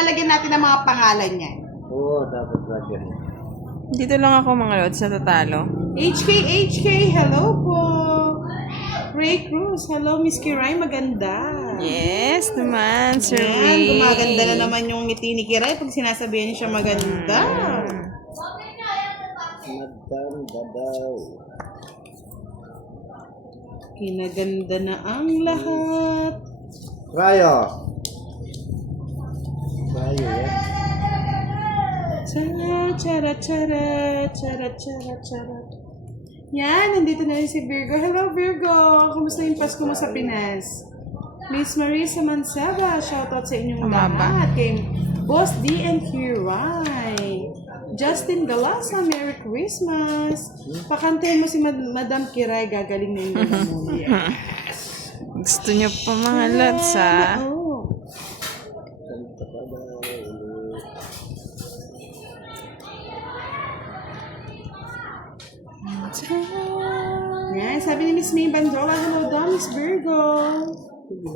lalagyan natin ng mga pangalan niyan. Oo, dapat lagyan. Dito lang ako mga lods sa tatalo. HK, hello po. Ray Cruz, hello Miss Kiray, maganda. Yes naman, Sir Yan, Ray. gumaganda na naman yung ngiti ni Kiray pag sinasabihan niya siya maganda. Maganda daw. Kinaganda na ang lahat. Rayo. Rayo, yan. Chara, chara, chara, chara, chara. Yan, nandito na rin si Virgo. Hello Virgo! Kumusta yung Pasko mo sa Pinas? Miss Marisa Mansaba, shoutout sa inyong lahat. Kay Boss D and Kiray. Justin Galasa, Merry Christmas. Pakantayin mo si Madam Kiray, gagaling na yung galamunin. Gusto niyo pa mga lods, ha? Oo. Kanta pa daw. Yan, sabi ni Miss May Bandola, hello daw, Miss Virgo.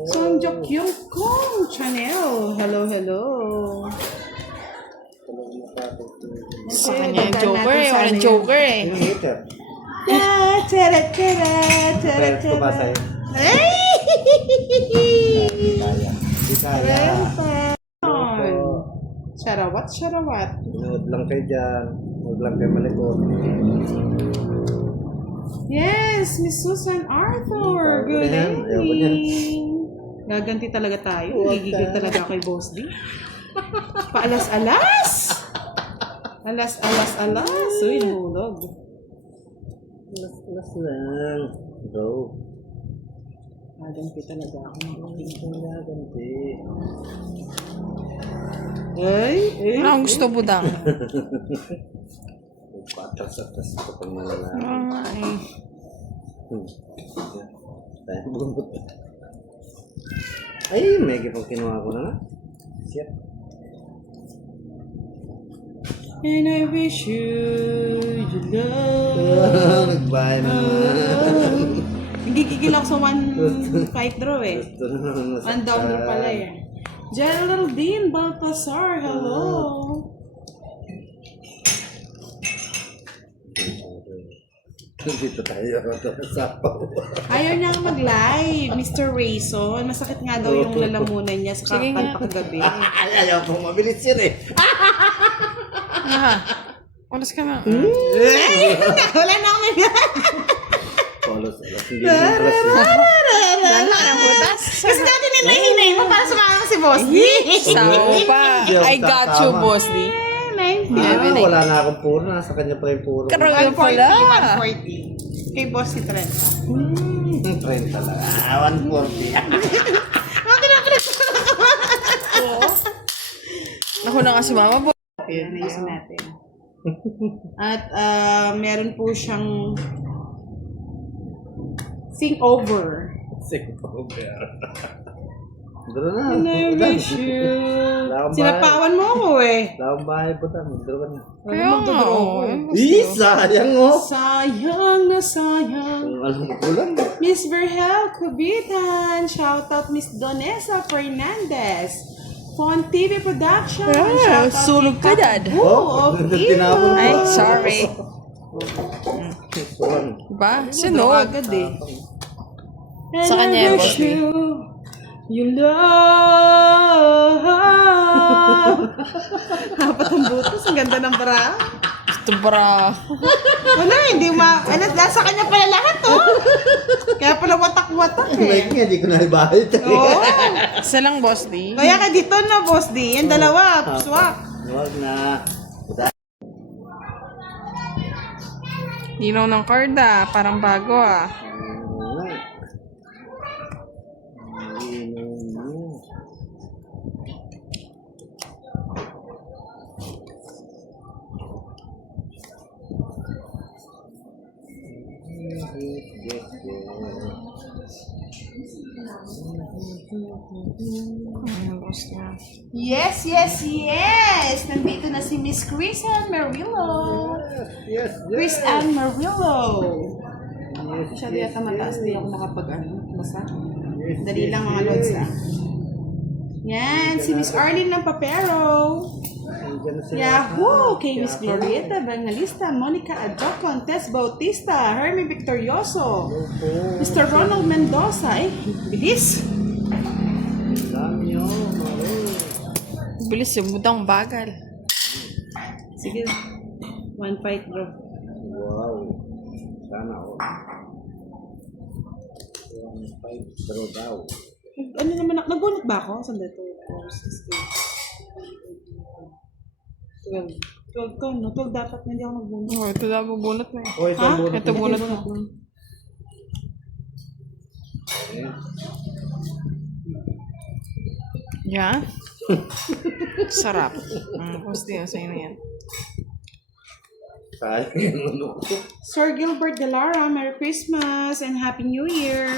Song Jokyong Kong Chanel, hello, hello. Sa kanya yung joker eh. Walang joker eh. Yung hater. Tara, tara, tara, Friends ko ba tara. sa'yo? Ay! Hindi kaya. Hindi kaya. Sharawat, sharawat. Huwag lang kayo dyan. Huwag lang kayo malikot. Yes, Miss Susan Arthur. Good Ayan, ayoko niyan. evening. Gaganti talaga tayo. Gigigil talaga kay Boss D. Paalas-alas! Alas. Uy, hulog. Las lang. Go. Gaganti talaga ako. Ganti. Ay! Ano ang gusto budang? Patas-atas ko pang malalaman. Ay. Tayo bumot. Ay, may pang kinuha ko na nga. Shit. And I wish you love. Nagbahay na naman. Gigigil ako sa one fight draw eh. Gusto na naman One down draw pala eh. Geraldine Baltasar, hello. Dito tayo sa sapaw. Ayaw niya mag-live, Mr. Rayson. Masakit nga daw yung lalamunan niya sa Sige nga. kagabi. Ay, ayaw pong mabilis yun eh. Ah, oras ka na. Wala na akong Polos, hindi mo impress yun. Dala ka ng butas. Kasi dati ninahinay mo para sumama si Boss D. Saan pa? I got you, Boss D. Wala na akong puro. Nasa kanya pa yung puro. Karoon pala. 140. Kay Boss si Trent. 30 lang. 140. Ako na nga si Mama, Boss. Yun, naisip natin. At meron po siyang think over. Sick over. Dalo na. And I wish you. Sinapawan mo ako eh. Laong bahay po tayo. Dalo ka na. Kaya nga, oh. Sayang oh. Sayang na sayang. Kung alam ko lang. Miss Verhel Cubitan. Shoutout Miss Donessa Fernandez. Font TV Production. Shoutout sulog ka, Dad. Oh, tinapon ko. Ay, sorry. Kulang. Ba? Sino? Sino? Agad eh. Sa kanya yan, Boss D. You love. Apat ang butos. Ang ganda ng bra. Ito bra. Wala, hindi nasa kanya pala lahat, oh. Kaya pala watak-watak, Like eh. nga, di ko na ibahit. Oo. Isa lang, Boss D. Kaya ka dito na, Boss D. Yan dalawa, swak. Huwag na. Linaw ng card ah. Parang bago ah. Yes. Nandito na si Miss Chris Ann Marillo. Yes. Chris Ann Marillo. Masyado yata mataas. Hindi ako makapag basta. Dali lang mga lods ah. Yan, si Miss Arlene ng Papero. Nandiyan na sila. Yahoo! Kay Miss Glorieta Evangelista, Monica Adjocon, Tess Bautista, Hermie Victorioso, Mr. Ronald Mendoza. Eh, bilis! Dami nyo, Maro. Bilis yung budang bagal. Sige, one fight bro. Wow. Sana ako. 1-5 draw daw. Ano naman, nagbunot ba ako? Saan dito? 12. 12 to, no? 12 dapat na hindi ako nagbunot. Oh, ito daw bunot mo. Oh, ito ang bunot. Ito bunot mo. Yeah? Sarap. Post din sa inyo yan. Sayang. Sir Gilbert de Lara, Merry Christmas and Happy New Year.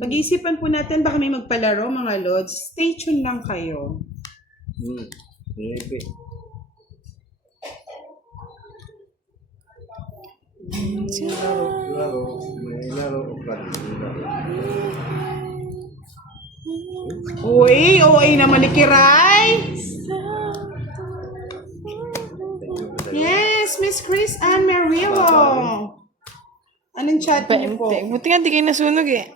Pag-iisipan po natin baka may magpalaro mga lods. Stay tuned lang kayo. Maybe. Laro. May laro. Uy, naman ni Kiray. Yes, Miss Chris Ann Merilo. Anong chat niyo po? Buti nga di kayo nasunog eh.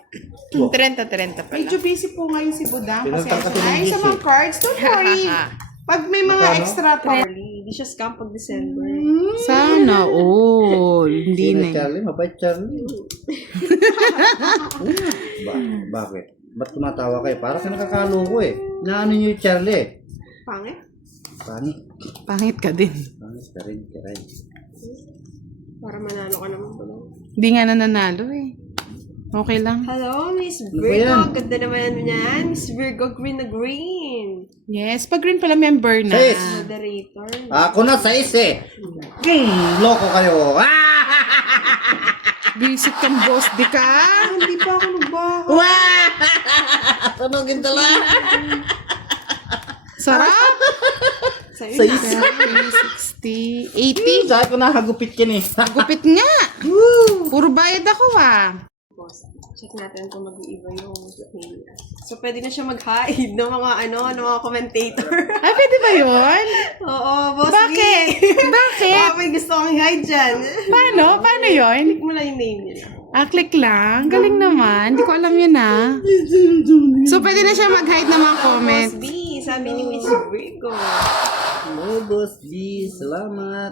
30 pala. Medyo busy po ngayon si Budang. Pinunta ka Pasensya na. Ay, sa mga cards, don't worry. Pag may mga extra pa. Hindi siya scam pag December. Sana all. Hindi Sino na. Charlie? Mabait Charlie. Bakit? Ba't tumatawa kayo? Para sa nakakalo ko eh. Naano niyo yung Charlie eh? Pangit? Pangit. Pangit ka din. Pangit ka rin. Kiray. Para manalo ka naman po. Hindi nga nananalo eh. Okay lang. Hello, Miss Ano ba yan? Virgo. Ganda naman ano yan. Miss Virgo, green na green. Yes, pag green pala member na. Sis! Moderator. Ako na sa eh. Loko kayo. Visit kang boss, di ka? Hindi pa ako nagbaho. Tunogin tala. Sarap! Sa'yo Sa na. isa. 60, 80. Sabi ko nakagupit yan eh. Gupit nga. Puro bayad ako ah. Boss, check natin kung mag-iiba yung media. So, pwede na siya mag-hide ng mga ng mga commentator. Ay, pwede ba yun? Oo, boss. Bakit? Bakit? Oh, may gusto kong i-hide dyan. Paano? Paano yun? Click mo lang yung name nila. Click lang. Galing naman. Hindi ko alam yun ah. So, pwede na siya mag-hide ng mga comment. Boss B, sabi ni Miss Virgo. Hello, Boss B. Salamat.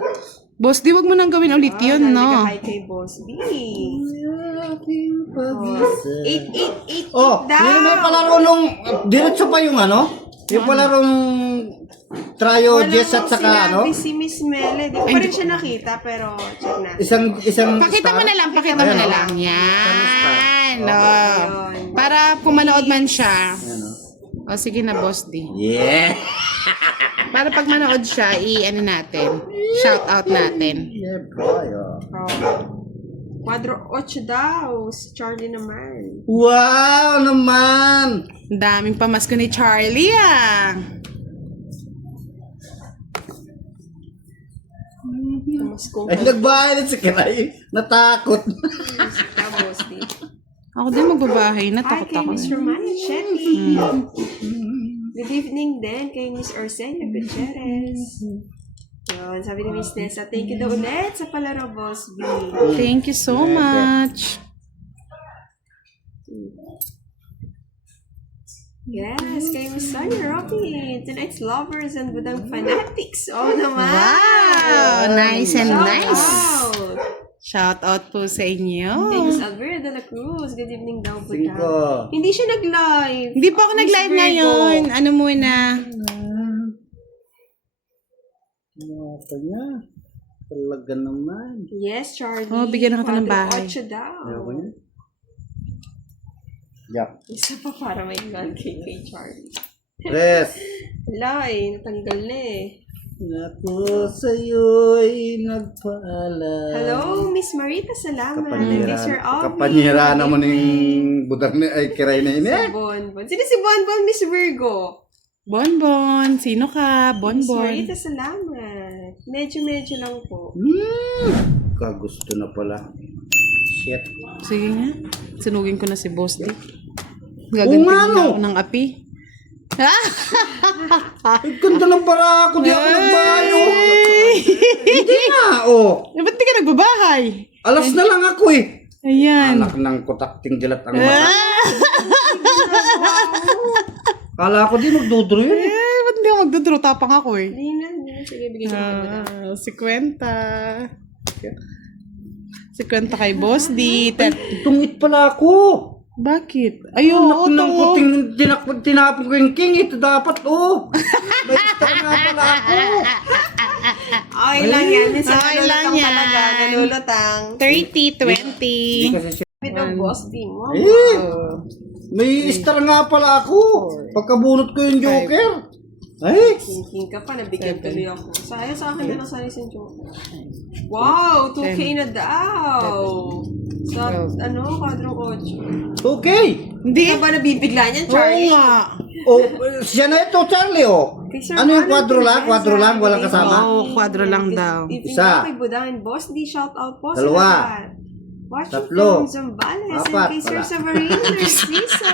Boss, di wag mo nang gawin ulit yun, no? Nag-hi kay Boss B. Aking pag-isa. 888 Oh, daw. yun may palaro nung, diretso pa yung ano? Yung palarong Trio, Jess at saka ano? Si Miss Mele. Di ko pa rin siya nakita, pero check natin. Isang Pakita mo star. na lang, pakita mo na lang. Yan. No. Ayun. Para kung manood man siya. Ano? O, sige na, Boss D. Yeah! Para pag manood siya, i-ano natin. Shout out natin. Yeah, boy. Oh. Quadro 8 daw. Si Charlie naman. Wow naman! Ang daming pamasko ni Charlie, ah. Mas cool. Ay, nagbahay na si Kiray. Natakot. Boss D. Ako din magbabahay na. Hi Takot kay ako. Miss Romana Shetty. Good evening din kay Miss Arcelia Gutierrez. Yun, sabi ni Miss Nessa, thank you daw ulit sa palaro, Boss B. Thank you so much. Yes, kay Miss Sonia Robin. Tonight's lovers and budang fanatics. Oh naman. Wow! Nice and Shout nice. out. Shout out po sa inyo. Kay Miss Alvera de la Cruz. Good evening daw, budang. Cinco. Hindi siya nag-live. Hindi pa ako Miss nag-live Virgo. ngayon. Ano muna? Ano niya? Talaga naman. Yes, Charlie. Oh, bigyan na kita ng Quadro bahay. 8 daw. Ayoko niya. Yup. Isa pa para may gun kay Charlie. Tres. Wala eh, natanggal na eh. Ako sa'yo'y nagpaalam. Hello, Miss Marita, salamat. Miss Sir Alvin. Kapanira naman yung budang ni ay Kiray na ini. Si Bonbon. Sino si Bonbon, Miss Virgo? Bonbon. Sino ka? Miss Bonbon. Marita, salamat. Medyo lang po. Kagusto na pala. Shit. Sige nga. Sunugin ko na si Boss D. Oo Gaganti nga, na no. ako ng api. Ay, ganda ng para ako. Di ako nagbahay, oh. Hindi nga, oh. Eh, ba't di ka nagbabahay? Alas na lang ako, eh. Ayan. Anak ng kutakting dilat ang mata. Kala ko di magdudro yun, eh. Eh, ba't di ako magdodro? Tapang ako eh. Hindi na. Sige, bigyan ko na. 50 kay Boss D. Tungit pala ako. Bakit? Ayun, oo, Anak ng to. kuting tinapon ko yung king. Ito dapat, oh. May star nga pala ako. Okay lang yan. Minsan Okay lang nalulutang yan. talaga. Nalulutang. 30, 20. Kasi Bit of boss team mo. eh, may star nga pala ako. Pagkabunot ko yung joker. Ay, Thinking ka pa, nabigyan tuloy ako. Sayang sa akin na lang sana isang joke. Wow! 2K na daw! Sa, quadro 8. okay. Hindi. Hindi ka ba nabibigla niyan, Oo Charlie? nga. Oh, siya na ito, Charlie, oh. Kay Sir Ano yung Alan kwadro lang? Teresa, Kwadro lang? Walang kay kasama? Oo, kwadro lang daw. If Isa. kay Budayan, Boss D, shout out po Dalawa. sa lahat. Watching Tatlo. from Zambales Apat and kay Sir pala. Severino Narciso.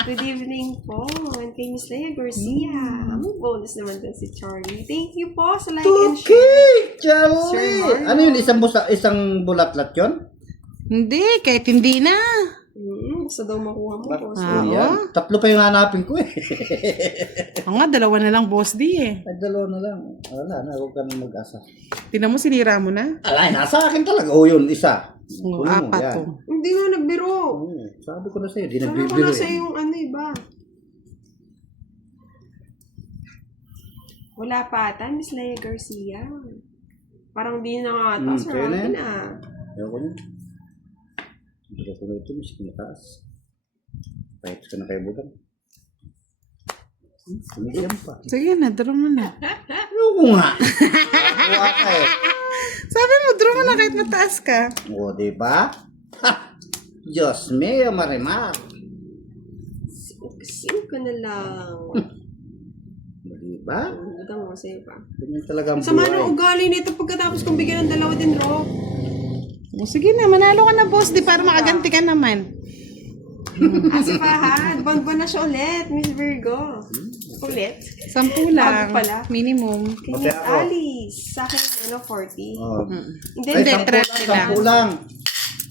Good evening po. And kay Miss Leia Garcia. May bonus naman din si Charlie. Thank you po sa like and share. Okay, Charlie. Sir Marlon. Ano yun? Isang bulatlat yun? Hindi, kahit hindi na. Gusto daw makuha mo, Boss. Ah, Yan. Tatlo pa yung hanapin ko, eh. Oo nga, 2 na lang Boss D eh. Ay, dalawa na lang. Wala na, huwag ka na mag-asa. Tinan mo, sinira mo na. Alay, nasa akin talaga. Oh, yun, isa. Oo, Kunin mo, 4 yan. to. Hindi nga nagbiro. Sabi ko na sa'yo, di Sabi ko nagbibiro na sa eh. yung ano iba. Wala pa ata, Miss Leia Garcia. Parang di na nga ata, Sir kaya na Alvin yan. ah. Ayaw ko niya. Hindi ko na ito, miskin mataas. Kahit ka na kayo budang. Sumisiyam pa. Sige na, draw mo na. Ano ko nga? Kuha ka eh. Sabi mo, draw mo na kahit mataas ka. O, diba? Ha! Diyos mío, Marimar. Sim ko na lang. Diba? Budang mo sa'yo pa. Ganyan talaga ang Sama buhay. ng ugali nito pagkatapos kong bigyan ng 2 din, Ro. O, sige na, manalo ka na Boss D para makaganti ka naman. Asi Fahad, bonbon na siya ulit, Miss Virgo. Ulit. 10 lang. Bago pala. Minimum. Kay Pati Miss ako. Alice. Sa akin, 40. Oh. Hindi, Ay, Hindi, 10 lang. 10 lang.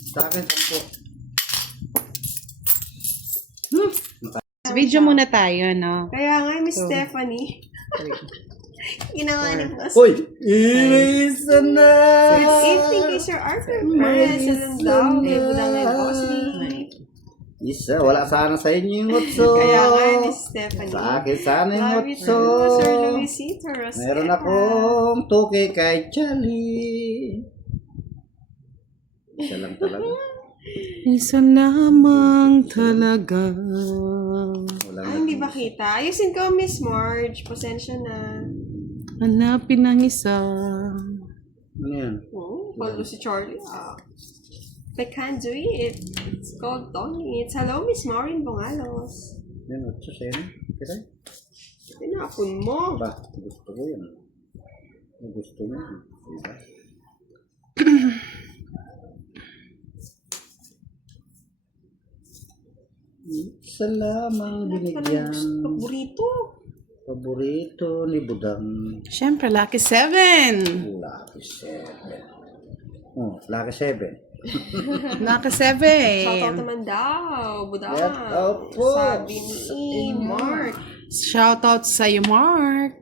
Sa akin, 10. Video muna tayo, no? Kaya nga, Miss Stephanie. Ginawa ni Boss. Uy! Isa na! Good evening kay Sir Arthur Perez. Alam daw, kay Budang kay Boss Lee. Isa, wala sana sa inyo yung utso. Kaya nga, Miss Stephanie. Sa akin sana yung Love you utso. too, Sir Luisito Rosetta. Meron akong tuki kay Charlie. Isa lang talaga. Isa lamang talaga. Wala Ay, hindi ba kita? Ayusin ko, Miss Marge. Pasensya na. Hanapin ang isa. Ano yan? Oh, follow si Charlie. I can't do it. It's called Tony. It's hello, Miss Maureen Bongalos. Yan, utso sa'yo na. Kira? Tinapon mo. Ba, gusto ko yan. Gusto mo. Diba? Isa lamang binigyan. Paborito. Paborito ni Budang. Siyempre, Lucky 7. Lucky 7. Oh, Lucky 7. Lucky Shoutout 7. naman daw. Budang. Shout out po. Sabi ni Mark. Shoutout sa'yo, Mark.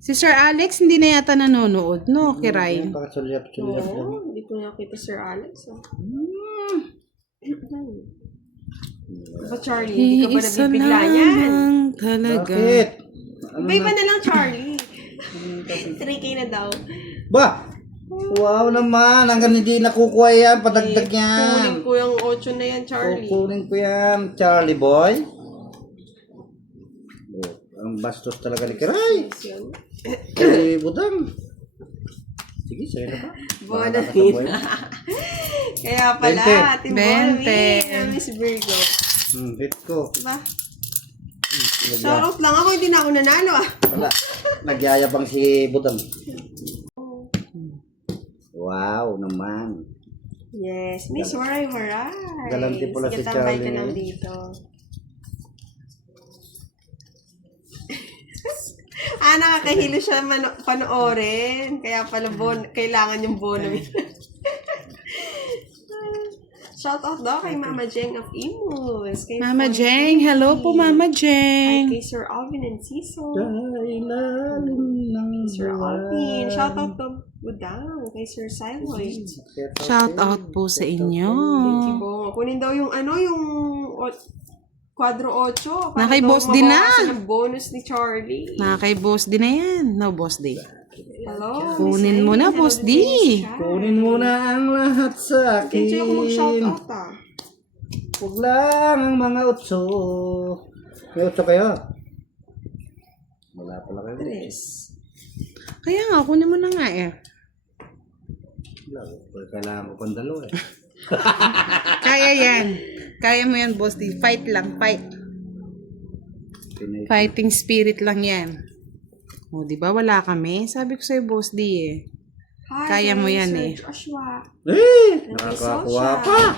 Si Sir Alex hindi na yata nanonood, no? Kiray. Pakasulyap-sulyap yan. Oo, hindi ko nakita Sir Alex. Ba Charlie, hindi ka ba Isa nabibigla yan? lamang talaga. Bakit? Ano Iba-iba na lang, Charlie. 3K na daw. Ba? Wow naman. Hanggang hindi nakukuha yan. Padagdag yan. Kunin ko yung 8 na yan, Charlie. Kukunin ko yan. Charlie boy. Oh, ang bastos talaga ni Kiray. Yan. Eh, Budang. Sige, sa'yo na ba? Bona Bahala ka sa buhay. Kaya pala, 20. Timboy, Miss Virgo. Hit ko. Ba? Shoutout lang ako, hindi na ako nanalo ah. Wala. Nagyayabang si Budang. Wow naman. Yes, Miss Waray Waray. Galanti pala si Sige, tambay ka Charlie. lang dito. Nakakahilo siya panoorin. Kaya pala kailangan yung bono. Shout out daw kay Mama Jeng of Imus. Kay Mama Fonzie. Jeng, hello po Mama Hi Jeng. kay Sir Alvin and Cecil. Sa ilalim ng Sir buwan. Alvin. Shout out to Budang. Kay Sir Siloid. Shout out po sa inyo. Thank you, Bong. Kunin daw yung yung Quadro 8. Na kay Boss din na. Ng bonus ni Charlie. Kay Boss D na yan. No, Boss D. Hello. Kunin mo na, Boss D. Kunin mo na ang lahat sa akin. Hindi ako mag-shout out Huwag lang ang mga utso. May utso kayo? Wala pala kayo. Tres. Kaya nga, kunin mo na nga eh. Wala. Kailangan ko pang dalawa eh. Kaya yan. Kaya mo yan, Boss D. Fight lang, fight. Fighting spirit lang yan. O, di ba wala kami? Sabi ko sa'yo, Boss D eh. Hi, Kaya mo yan Sir eh. Joshua. Nakakakuha pa.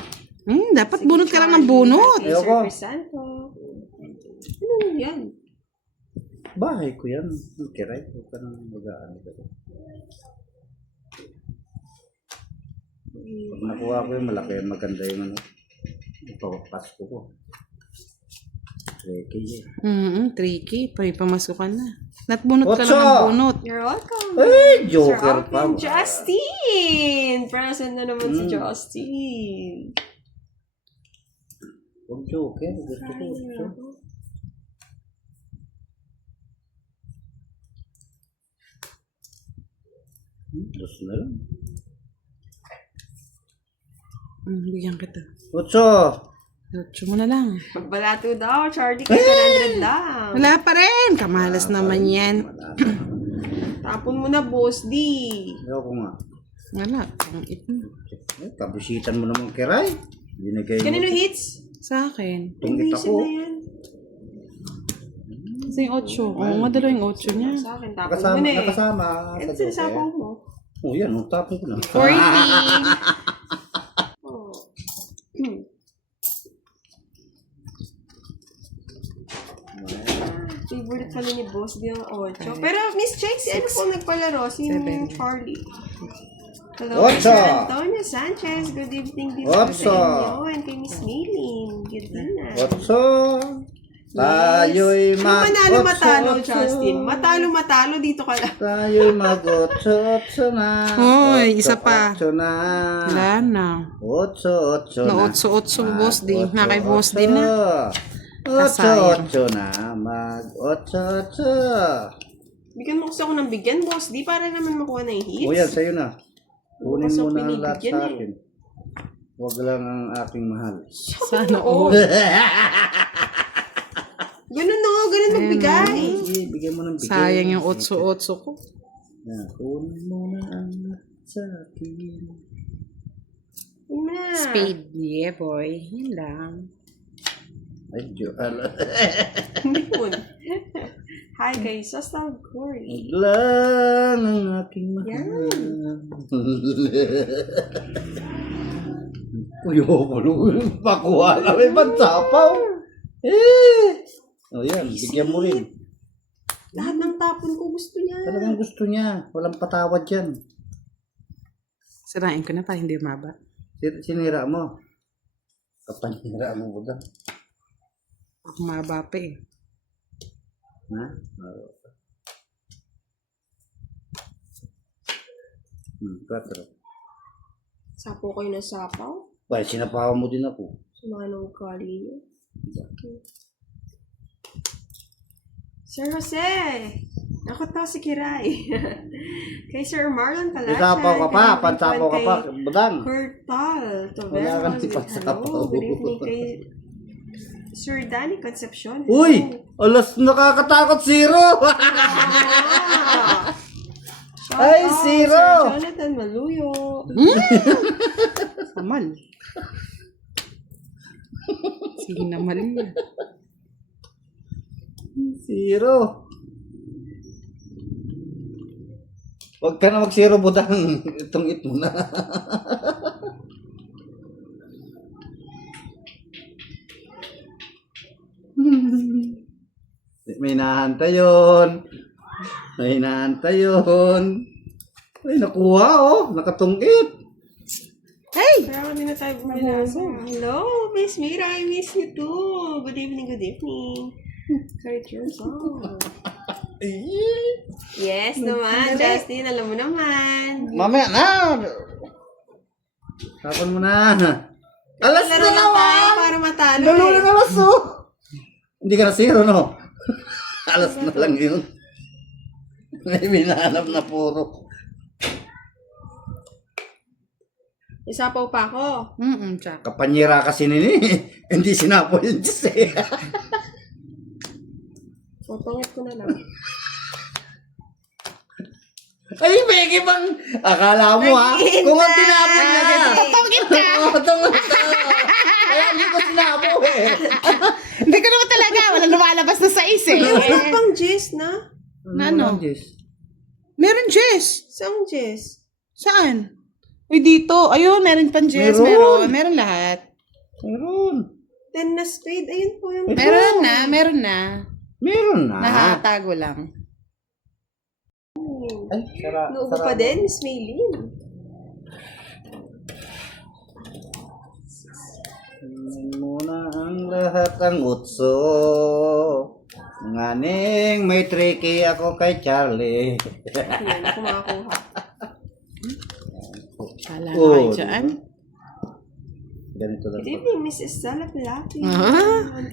Dapat bunot ka lang ng bunot. Kay Sir Ayoko. Crisanto. Ano yan? Bahay ko yan. Kiray. Huwag ka nang mag-aano ka. Pag nakuha ko yung malaki, maganda yung ano. Ito, Pasko ko. Tricky eh. Tricky. Pamasukan na. Natbunot ka Otso! lang ng bunot. You're welcome. Ay, Sir Joker pa. Alvin Justin! Present na naman si Justin. Huwag Joker. Gusto ko. Dos na lang. Bigyan kita. Otso! Otso mo na lang. Magbalato daw, Charlie, kay 100 lang. Wala pa rin. Kamalas naman yan. Tapon mo na, Boss D. Ayoko nga. Wala. Ang ito. Kabisitan mo naman kiray. Binigay Kanino mo. hits? Sa akin. Tungit Ayusin ako. na yan. Kasi yung 8. Oo, madalo yung 8 niya. Sa akin, tapon mo na eh. Nakasama. Ito sinasapang mo. Oh, yan. Oh, tapon ko na. 40. Oh. Favorite pala ni Boss D ang 8. Pero Miss Check, si ano po nagpalaro? Si Charlie. Hello, Otso. Sir Antonio Sanchez. Good evening din po Otso. sa inyo. And kay Miss Maylin. Good evening. Otso. Tayo'y Ano mag-otso. manalo-matalo, Justin? Matalo-matalo, dito ka lang. Tayo'y mag-otso na. Hoy, isa pa. Otso na. Wala na. Otso na. Na 8, Boss D. Na kay Boss D na. Otso na. Mag-otso. Bigyan mo kasi ako ng bigyan, Boss D, para naman makuha na yung hits. O yan, sa'yo na. Kunin Bukas mo ako na ang lahat pinibigyan sa eh. akin. Huwag lang ang aking mahal. Sana all. Ganun no, ganun magbigay. Sige, bigyan mo ng bigyan. Sayang yung 8 ko. Yan, kunin mo na ang lahat sa akin. Ano na? Spade. Yeah, boy. Yun lang. Ay, Hindi po. Hi guys, Sostal Gory. Huwag lang ang aking mahal. Uy, pakuha na may pansapaw. O yan, bigyan mo rin. Lahat ng tapon ko gusto niya. Talagang gusto niya. Walang patawad yan. Sirain ko na para hindi umaba. Sinira mo. Kapanira mo ba? Ako umaba pa eh. Ha? Patro. Sapo kayo na sapaw? Ay, sinapawan mo din ako. Sumanong kali niyo. Sir Jose! Ako to si Kiray. Kay Sir Marlon Calacha. Isapaw ka pa, pansapaw ka pa, budang. Kurtal. Wala kang si pansapaw. Hello, good evening kay Sir Danny Concepcion. Hello. Uy! Alas, nakakatakot, zero! Shout Ay, out, zero! Sir Jonathan Maluyo. Samal. Sige na mali. Zero. Huwag ka na mag-zero, budang. Itong it mo na. May nahanta yun. Ay, naantay yun. Ay, nakuha oh. Nakatungkit. Kaya kami na tayo bumalasa. Hello, Miss Mira. I miss you too. Good evening, good evening. Sorry, your song. Yes naman, Justin. Alam mo naman. Mamaya na. Tapon mo na. Alas na Laro na tayo naman. para matalo Dalo eh. ng alas oh. Hindi ka na zero, no? Alas na lang yun. May minahanap na puro. Isapaw pa ako. Tsaka. Kapanyera kasi nini. Hindi sinapo yung Diyos eh. Putungit ko na lang. Ay, Becky bang? Akala mo ha? Kung ang tinapon na. Tatawagin ka! Tungkit ka. Kaya hindi ko sinapo eh. Hindi ko naman talaga. Wala lumalabas na sa is eh. Wala pang Jess na? Na ano? Meron Jess. Saan Jess? Saan? Uy, dito. Ayun, meron pang Jess. Meron. Meron lahat. Meron. 10 na spade. Ayun po yung... Meron na. Meron na. Meron na. Nakatago lang. Ay, sara. Nuubo pa din, Miss Maylin. Tingnan muna ang lahat ang utso. Nganing may tricky ako kay Charlie. Yan, ako makakuha. Kala Oh, kayo dyan. Ganito lang. Good evening, Mrs. Salapilati.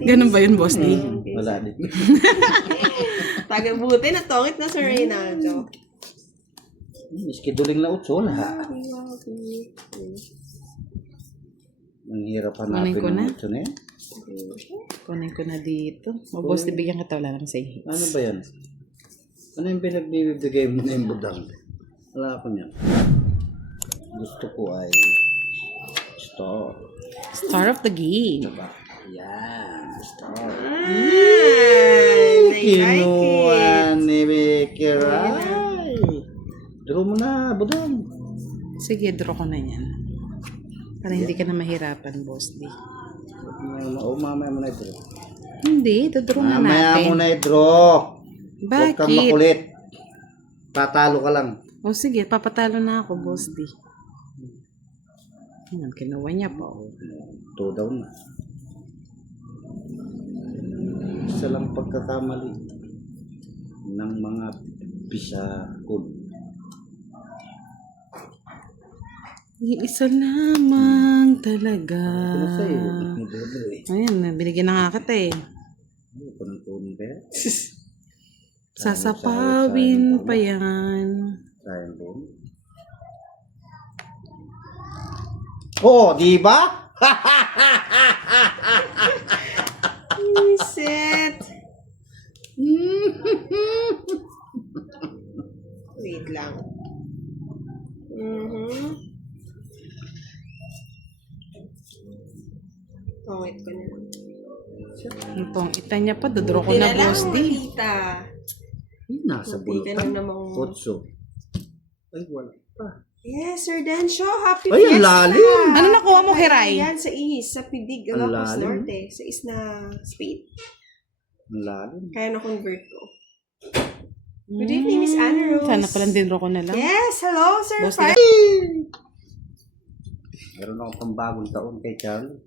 Ganun ba yun, Boss D? Wala din. Tagabuti na tongit na sa Reynaldo. Iskiduling na utso lahat. Ang hirap hanapin Kunin ko na. ng utso na yan. Kunin ko na dito. O, Boss D, bigyan ka wala lang sa iyo. Ano ba yan? Ano yung pinagbibigay mo na yung budang? Wala ko niyan. Gusto ko ay star. Star of the game. Diba? Yan. Star. I like Kinuha it. ni Mickey Rai. Draw mo na, budang. Sige, draw ko na yan. Para hindi ka na mahirapan, Boss D. Mamaya mo na i-draw. Hindi, draw na Mamaya mo natin. na i-draw. Huwag kang Bakit? makulit. Tatalo ka lang. O sige, papatalo na ako, Boss D. Ayan, kinuha niya pa. 2 down na. Isa lang pagkakamali ng mga bisakon. Isa lamang talaga. Ano sa'yo? Nagdodo eh. Ayan, binigyan na nga kita eh. Ano ko ng tunin kaya? Sasapawin pa yan. Sayang po. Oo, di ba? Set. Wait lang. Tongit ko na lang. Yung pong ita niya pa, dodraw ko na, Boss D. Makita. Nasa Buti ka bulutan. na namang... Otso. Ay, wala pa. Yes, Sir Densyo. Happy Ay, ang Fiesta! lalim. Ano nakuha mo, Hiray? Yan, sa Is, sa Pidig, Ang Ilocos lalim. Norte. Sa Is na Spade. Ang lalim. Kaya na-convert ko. Good evening, Miss Anna Rose. Sana pala dindraw ko na lang. Yes, hello, Sir Boss Fire. Meron akong pambagong taon kay Charlie.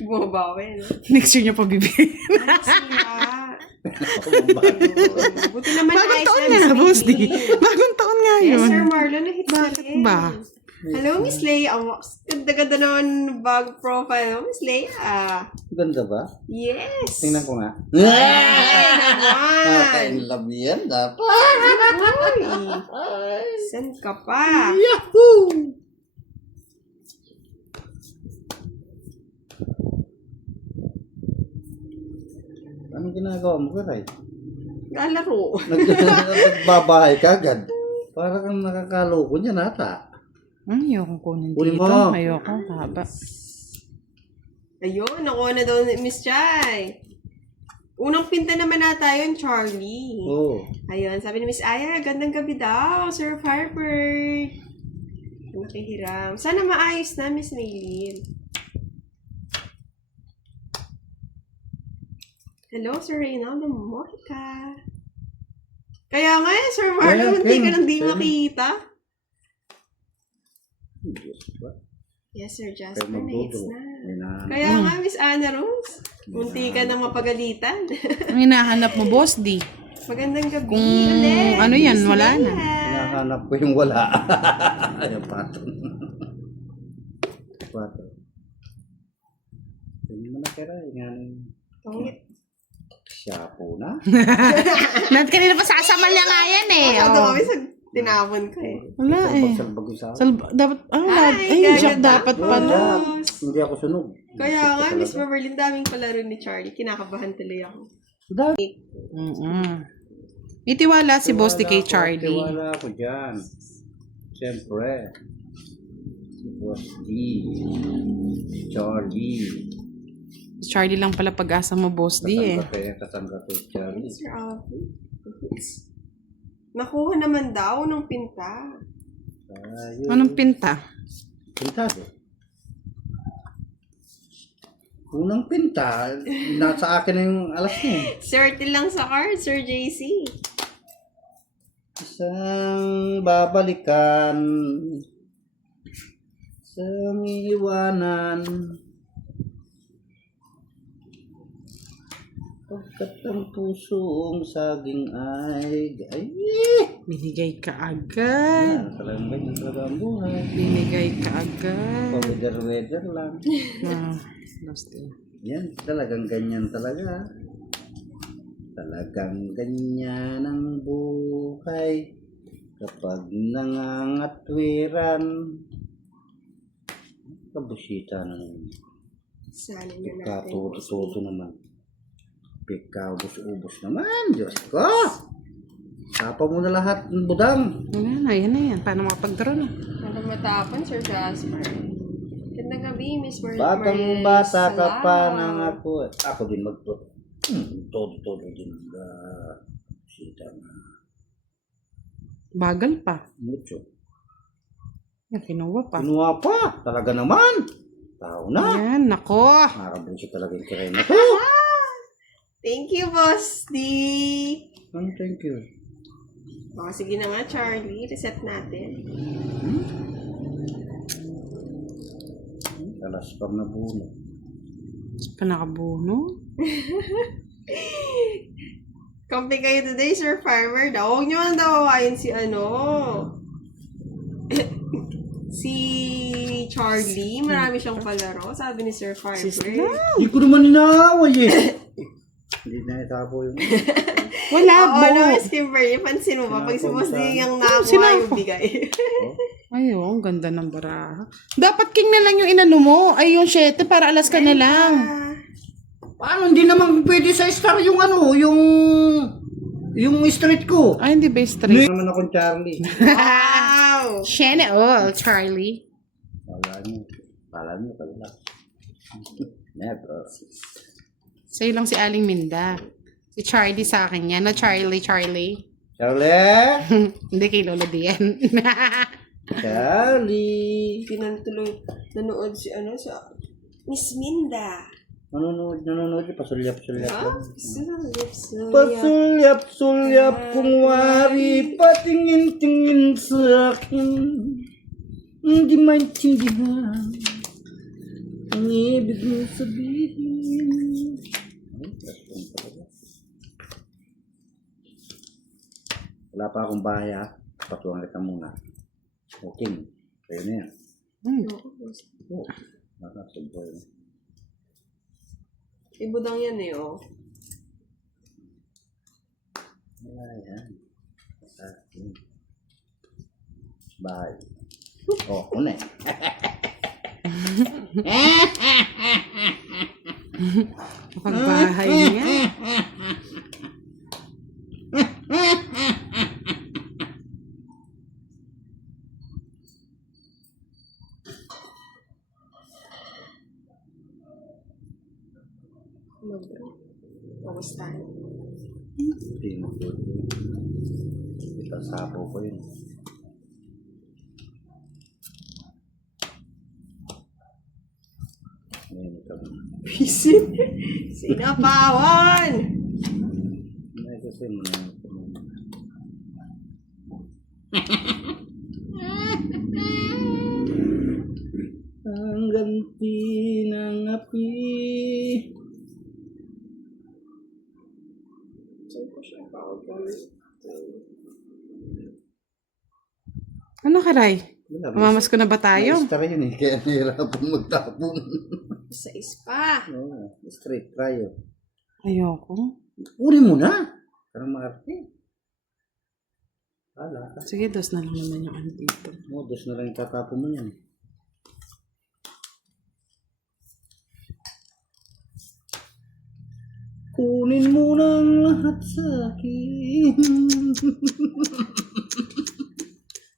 Bumabawi, no? Next year niya pa bibigyan. Sila. Pambagong. Buti naman Bagong ayos taon na, nga, Miss Boss D. Maylin. Bagong taon nga Yes, yun. Sir Marlon, na-hits na Bakit rin. ba? Hello, Miss Leia. Oh, ganda-ganda naman bagong profile. Oh, Miss Leia. Ganda ba? Yes. Tingnan ko nga. Ay, naman. In love yan, dapat. Uy. Saan ka pa? Yahoo! Anong ginagawa mo, Karay? Lalaro. Nagbabahay ka agad. Para kang nakakaloko niya nata. Ayoko kunin Kunin dito. mo. Ayoko, haba. Ayun, nakuha na daw ni Miss Chai. Unang pinta naman nata yun, Charlie. Oo. Ayun, sabi ni Miss Aya, gandang gabi daw, Sir Firebird. Nakihiram. Sana maayos na, Miss Maylin. Hello, Sir Reynaldo Mojica. Kaya nga eh, Sir Marlon, hindi ka nang di makita. Diyos ba? Yes, Sir Pero Jasper, hits magdudulo. na. May nahanap. Kaya nga, Miss Ana Rose, munti ka nang mapagalitan. Ang hinahanap mo, Boss D. Magandang gabi Kung ulit. ano yan, Miss wala na. Leia. Hinahanap ko yung wala. Yung patong. Patong. Hindi mo na kira. Pangit. Siya po na. Kanina pa sasama niya nga yan eh. Masyado Oh. kami sa tinapon ko eh. Wala eh. Salbag yung sa akin. Dapat, Ay, Jack ganda. dapat Oh. pala. Hindi ako sunog. Kaya nga, Gusto ko Miss talaga. Beverly, daming palaro ni Charlie. Kinakabahan tuloy ako. Itiwala si Boss D kay Tiwala ako, Charlie. Tiwala ako dyan. Siyempre. Si Boss D. Charlie. Charlie lang pala pag-asa mo, Boss D eh. Katanggap ko Charlie. Sir Alvin. Nakuha naman daw ng pinta. Ayun. Anong pinta? Pintado. Unang pinta, nasa akin na yung alas niya. Swerte lang sa card, Sir JC. Isang babalikan, isang iiwanan, pagkat ang pusong saging ay, Binigay ka agad. yan, talagang ganyan talaga ang buhay. Binigay ka agad. Pa-weather lang. Boss D. Yan, talagang ganyan talaga. Talagang ganyan ang buhay kapag nangangatwiran. Kabusita na naman. Sana na natin. Pagkatuto naman. Pagkaubos-ubos naman. Diyos ko! Tapa mo na lahat ng budang. Wala na, yan na yan. Paano makapag-draw na? Ano matapon, Sir Jasper? Gandang gabi, Miss Marlene. Batang-bata ka pa nang ako. Ako din magtuto. Todo-todo din. Sita na. Bagal pa. Mucho. Yan, kinuha pa. Kinuha pa. Talaga naman. Tao na. Yan, nako. Nakabusi talaga yung kiray na to. Thank you, Boss D. Thank you. Baka sige na nga, Charlie. Reset natin. Alas pang nabuno. Pa nakabuno. Kampi kayo today, Sir Farmer. Daw, huwag nyo lang daw awayin si si Charlie. Marami siyang palaro. Sabi ni Sir Farmer. Hindi ko naman inaaway eh. Hindi na itapo yung... Wala, Oo, no, Bo. Miss Kimberly. Pansin mo ba? Pag si Boss D yung nakakuha Sinapo. yung bigay. Ay, oh, ang ganda ng baraha. Dapat king na lang yung inano mo. Ay, yung 7 para alas ka na lang. Paano hindi naman pwede sa star yung ano, yung street ko? Ay, hindi ba straight? Naman akong Charlie. Wow! Shane all, Charlie. Pala niyo pala. Never. Sa'yo lang si Aling Minda. Si Charlie sa akin yan. No, Charlie. Charlie! Hindi kay Lolo Dian. Charlie! Pinantuloy, nanood si Miss Minda. Nanonood, pasulyap-sulyap Ha? lang. Sulyap. Pasulyap-sulyap kung wari, patingin-tingin sa akin. Hindi maintindihan ang ibig mo sabihin. Wala pa akong bahay ha. Patuwang kita muna. Okay. Kayo na yan. Oo. Nakasabay. Ibudang yan eh, oh. Wala yan. Bahay. Oh, una eh. Pagbahay niya. Bawas tayo. Hindi mo po. Itasapo ko yun. Ngayon ito. Visit. Sinapawan! May kasi mo na ito. Ang ganti ng api. Ano, Kiray? Wala, Mamamas ko na ba tayo? Extra yun eh, kaya nahirapan magtapon. Sa ispa. Oo, straight tayo. Ayoko. Kunin mo na. Parang maarte. Hala ka. Sige, dos na lang naman yung ano dito. Dos na lang yung tatapon mo yan. Kunin mo ng lahat sa akin.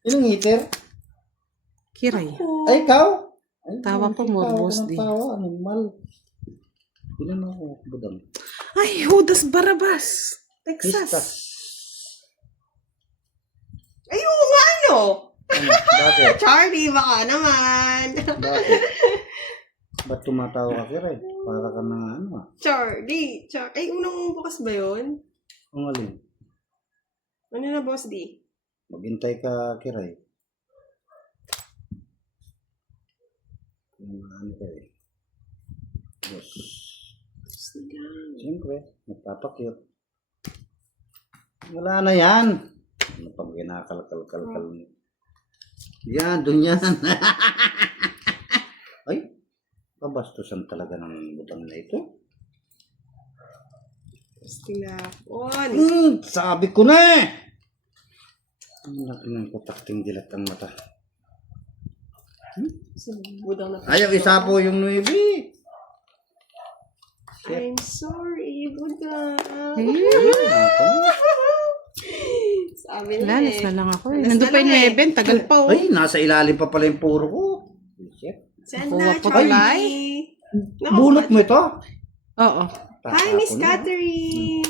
Ilang heater? Kiray. Ay, ikaw? Ay, Tawa ko, tawa morbos ka ng di. tawa, animal. Ilan ako, budang? Ay, Judas Barabas. Texas. Pistas. Ay, oo nga, ano? Ano? Bakit? Charlie, baka naman. Bakit? Ba't tumatawa ka, Kiray? Para ka na ano ah. Charlie. Ay, unang bukas ba yun? Ang alin? Ano na, Boss D? Maghintay ka, Kiray. Ano ka eh? Yes. Siyempre, nagpapakyot. Wala na yan. Ano pang kinakalkal-kalkal mo? Yan, dun yan. Ay, kabastusan talaga ng butang na ito. Tinapon. Sabi ko na eh! Ang laki ng kutakting dilat ang mata. Budang na. Ayaw, isa po yung 9. I'm sorry, Budang. Sabi na Lalas na lang ako eh. Lalas Nandun na pa yung lang 11, tagal pa oh. Ay, nasa ilalim pa pala yung puro ko. Shit. Saan Nakuha na, ko Charlie? Bunot mo ito? Oo. Hi, Miss Catherine.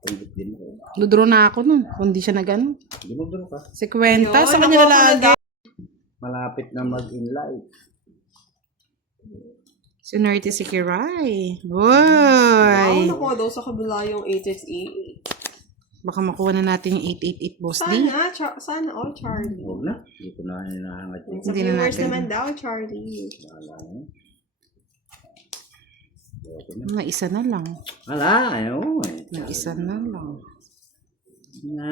Pagdit din mo. Dudro na ako nun. Kung di siya nag-ano. Dumuduro ka. Si Kwenta, Yun, sa kanya nakuha ko na lagi. Malapit na mag-in-live. Sinerte si Kiray. Wow, Uy! nakuha daw sa kabila yung 888. Baka makuha na natin yung 888 boss D. Sana all, Charlie. Huwag na. Hindi ko na hinahangad dito. Sa Hindi na viewers natin. naman daw, Charlie. Wala na. Okay na. Na isa na lang. Wala. Ayaw. Na isa na lang. Na.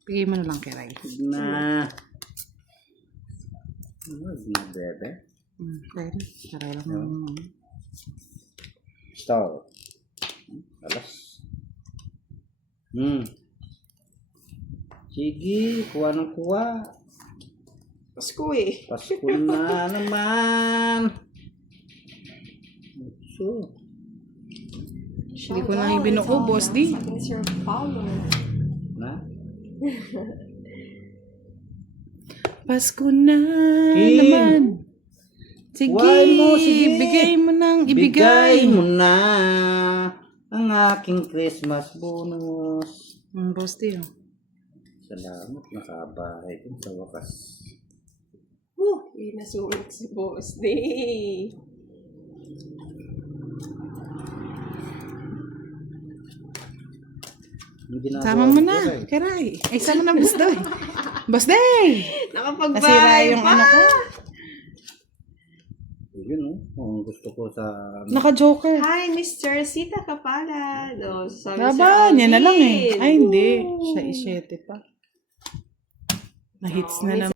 Bigay mo na lang Kiray. Na. Huwag na, bebe. Pwede. Kiray lang naman. Star. Alas. Sige, kuha ng kuha. Pasko eh. Pasko na naman. So, Hindi ko na ibinuko, boss D. Sabi ni Sir Paulo. na? Pasko na King. naman. Sige, Why mo, sige. bigay mo nang Bigay ibigay. mo na ang aking Christmas bonus. Boss D. Oh. Salamat, nakabahay din sa wakas. Nasulit si Boss Day. Yung ginagawa Sama mo ko, na, Kiray. Kiray. Ay, sama na, Boss Day. Boss Day! Nasira Nakapag-bye yung pa. ano ko. Yun, oh. Gusto ko sa... Naka-joker. Hi, Mr. Sita Kapala. No, sabi Laban, yan na lang eh. Ay, hindi. Woo! Siya isyete pa. Na-hits na lang.